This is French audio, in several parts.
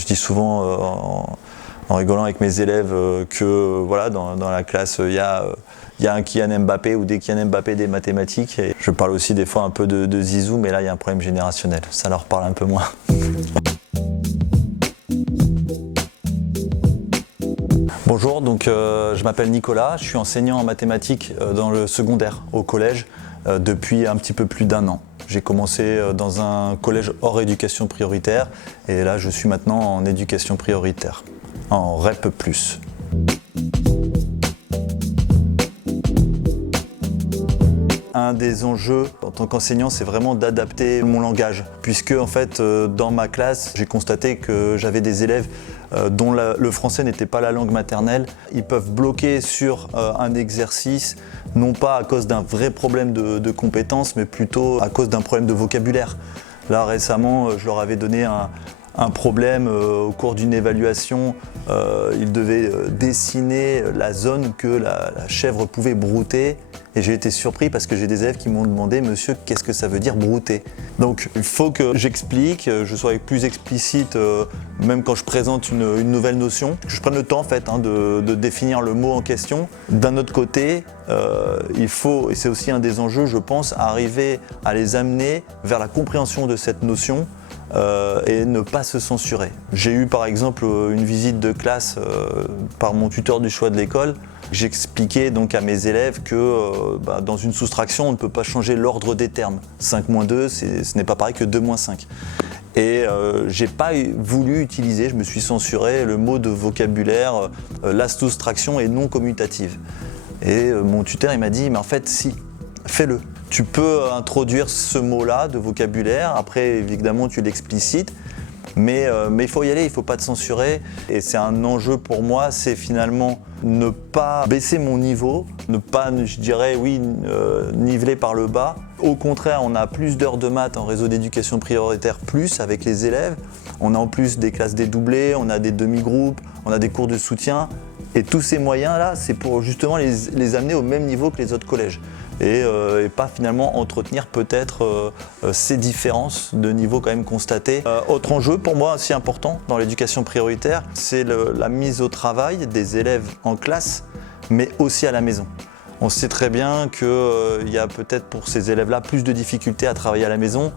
Je dis souvent en rigolant avec mes élèves que voilà, dans la classe, il y a un Kylian Mbappé ou des Kylian Mbappé des mathématiques. Et je parle aussi des fois un peu de Zizou, mais là, il y a un problème générationnel. Ça leur parle un peu moins. Bonjour, donc je m'appelle Nicolas, je suis enseignant en mathématiques dans le secondaire au collège depuis un petit peu plus d'1 an. J'ai commencé dans un collège hors éducation prioritaire et là je suis maintenant en éducation prioritaire, en REP+. Un des enjeux en tant qu'enseignant, c'est vraiment d'adapter mon langage, puisque en fait dans ma classe, j'ai constaté que j'avais des élèves dont le français n'était pas la langue maternelle. Ils peuvent bloquer sur un exercice, non pas à cause d'un vrai problème de compétences, mais plutôt à cause d'un problème de vocabulaire. Là récemment, je leur avais donné un problème au cours d'une évaluation. Ils devaient dessiner la zone que la chèvre pouvait brouter. Et j'ai été surpris parce que j'ai des élèves qui m'ont demandé « Monsieur, qu'est-ce que ça veut dire brouter ?» Donc il faut que j'explique, je sois plus explicite même quand je présente une nouvelle notion, que je prenne le temps en fait de définir le mot en question. D'un autre côté, il faut, et c'est aussi un des enjeux je pense, arriver à les amener vers la compréhension de cette notion et ne pas se censurer. J'ai eu par exemple une visite de classe par mon tuteur du choix de l'école. J'expliquais donc à mes élèves que dans une soustraction, on ne peut pas changer l'ordre des termes. 5 moins 2, ce n'est pas pareil que 2 moins 5. Et j'ai pas voulu utiliser, je me suis censuré, le mot de vocabulaire, la soustraction est non commutative. Et mon tuteur il m'a dit, mais en fait si, fais-le. Tu peux introduire ce mot-là de vocabulaire, après évidemment tu l'explicites, mais il faut y aller, il ne faut pas te censurer. Et c'est un enjeu pour moi, c'est finalement ne pas baisser mon niveau, ne pas, je dirais, oui, niveler par le bas. Au contraire, on a plus d'heures de maths en réseau d'éducation prioritaire, plus avec les élèves. On a en plus des classes dédoublées, on a des demi-groupes, on a des cours de soutien. Et tous ces moyens-là, c'est pour justement les amener au même niveau que les autres collèges. Et pas finalement entretenir peut-être ces différences de niveau quand même constatées. Autre enjeu pour moi aussi important dans l'éducation prioritaire, c'est la mise au travail des élèves en classe, mais aussi à la maison. On sait très bien qu'il y a peut-être pour ces élèves-là plus de difficultés à travailler à la maison.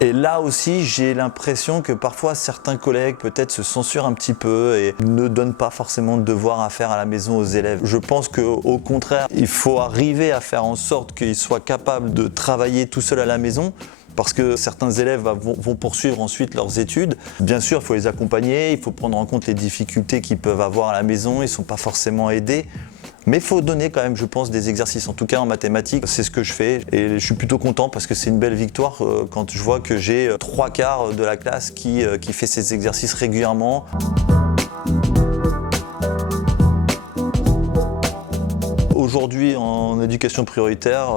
Et là aussi, j'ai l'impression que parfois certains collègues peut-être se censurent un petit peu et ne donnent pas forcément de devoirs à faire à la maison aux élèves. Je pense qu'au contraire, il faut arriver à faire en sorte qu'ils soient capables de travailler tout seuls à la maison, parce que certains élèves vont poursuivre ensuite leurs études. Bien sûr, il faut les accompagner, il faut prendre en compte les difficultés qu'ils peuvent avoir à la maison, ils ne sont pas forcément aidés. Mais il faut donner quand même, je pense, des exercices. En tout cas, en mathématiques, c'est ce que je fais. Et je suis plutôt content parce que c'est une belle victoire quand je vois que j'ai 3/4 de la classe qui fait ces exercices régulièrement. Aujourd'hui, en éducation prioritaire,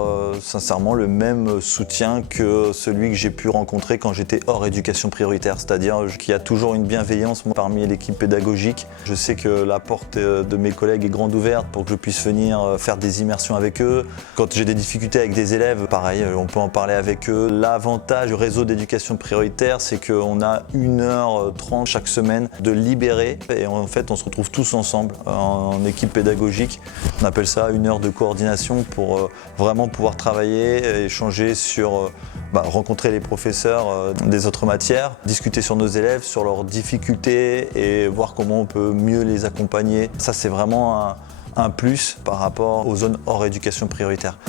sincèrement, le même soutien que celui que j'ai pu rencontrer quand j'étais hors éducation prioritaire. C'est-à-dire qu'il y a toujours une bienveillance parmi l'équipe pédagogique. Je sais que la porte de mes collègues est grande ouverte pour que je puisse venir faire des immersions avec eux. Quand j'ai des difficultés avec des élèves, pareil, on peut en parler avec eux. L'avantage du réseau d'éducation prioritaire, c'est qu'on a 1h30 chaque semaine de libérer. Et en fait, on se retrouve tous ensemble en équipe pédagogique. On appelle ça une heure de coordination pour vraiment pouvoir travailler, échanger sur, rencontrer les professeurs des autres matières, discuter sur nos élèves, sur leurs difficultés et voir comment on peut mieux les accompagner. Ça, c'est vraiment un plus par rapport aux zones hors éducation prioritaire.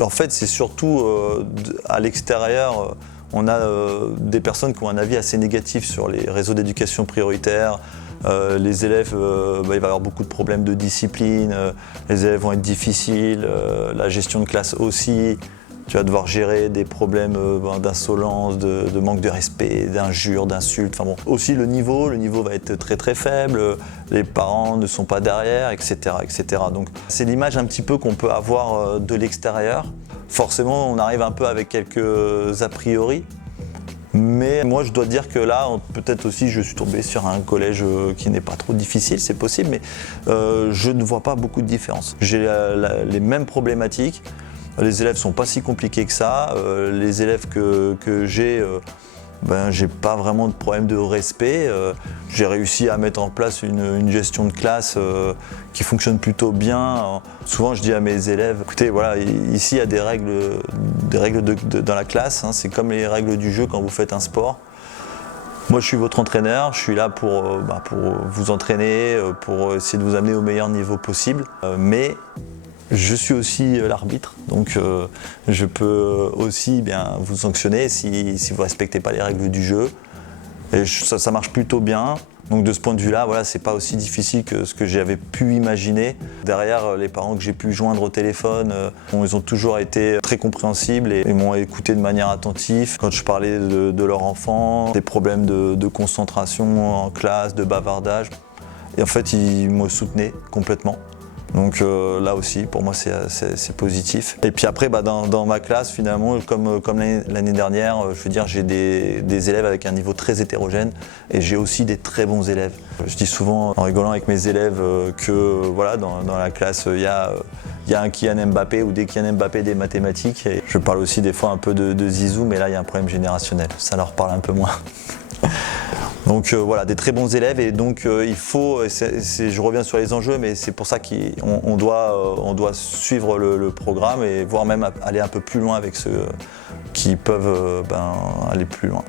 En fait, c'est surtout à l'extérieur. On a des personnes qui ont un avis assez négatif sur les réseaux d'éducation prioritaire. Les élèves, il va y avoir beaucoup de problèmes de discipline, les élèves vont être difficiles, la gestion de classe aussi. Tu vas devoir gérer des problèmes d'insolence, de manque de respect, d'injures, d'insultes. Enfin bon. Aussi le niveau va être très très faible, les parents ne sont pas derrière, etc. etc. Donc c'est l'image un petit peu qu'on peut avoir de l'extérieur. Forcément, on arrive un peu avec quelques a priori. Mais moi, je dois dire que là, peut-être aussi, je suis tombé sur un collège qui n'est pas trop difficile, c'est possible, mais je ne vois pas beaucoup de différence. J'ai les mêmes problématiques. Les élèves sont pas si compliqués que ça. Les élèves que j'ai, j'ai pas vraiment de problème de respect. J'ai réussi à mettre en place une gestion de classe qui fonctionne plutôt bien. Souvent je dis à mes élèves, écoutez, voilà, ici il y a des règles dans la classe, hein, c'est comme les règles du jeu quand vous faites un sport. Moi je suis votre entraîneur, je suis là pour vous entraîner, pour essayer de vous amener au meilleur niveau possible. Mais je suis aussi l'arbitre, donc je peux aussi vous sanctionner si vous ne respectez pas les règles du jeu. Et ça marche plutôt bien. Donc de ce point de vue-là, voilà, c'est pas aussi difficile que ce que j'avais pu imaginer. Derrière, les parents que j'ai pu joindre au téléphone, ils ont toujours été très compréhensibles et m'ont écouté de manière attentive. Quand je parlais de leur enfant, des problèmes de concentration en classe, de bavardage, et en fait, ils me soutenaient complètement. Donc là aussi, pour moi, c'est positif. Et puis après, dans ma classe, finalement, comme l'année dernière, je veux dire, j'ai des élèves avec un niveau très hétérogène et j'ai aussi des très bons élèves. Je dis souvent, en rigolant avec mes élèves, que voilà, dans la classe, il y a un Kylian Mbappé ou des Kylian Mbappé des mathématiques. Et je parle aussi des fois un peu de Zizou, mais là, il y a un problème générationnel. Ça leur parle un peu moins. Donc voilà, des très bons élèves et donc il faut, je reviens sur les enjeux, mais c'est pour ça qu'on doit suivre le programme et voire même aller un peu plus loin avec ceux qui peuvent aller plus loin.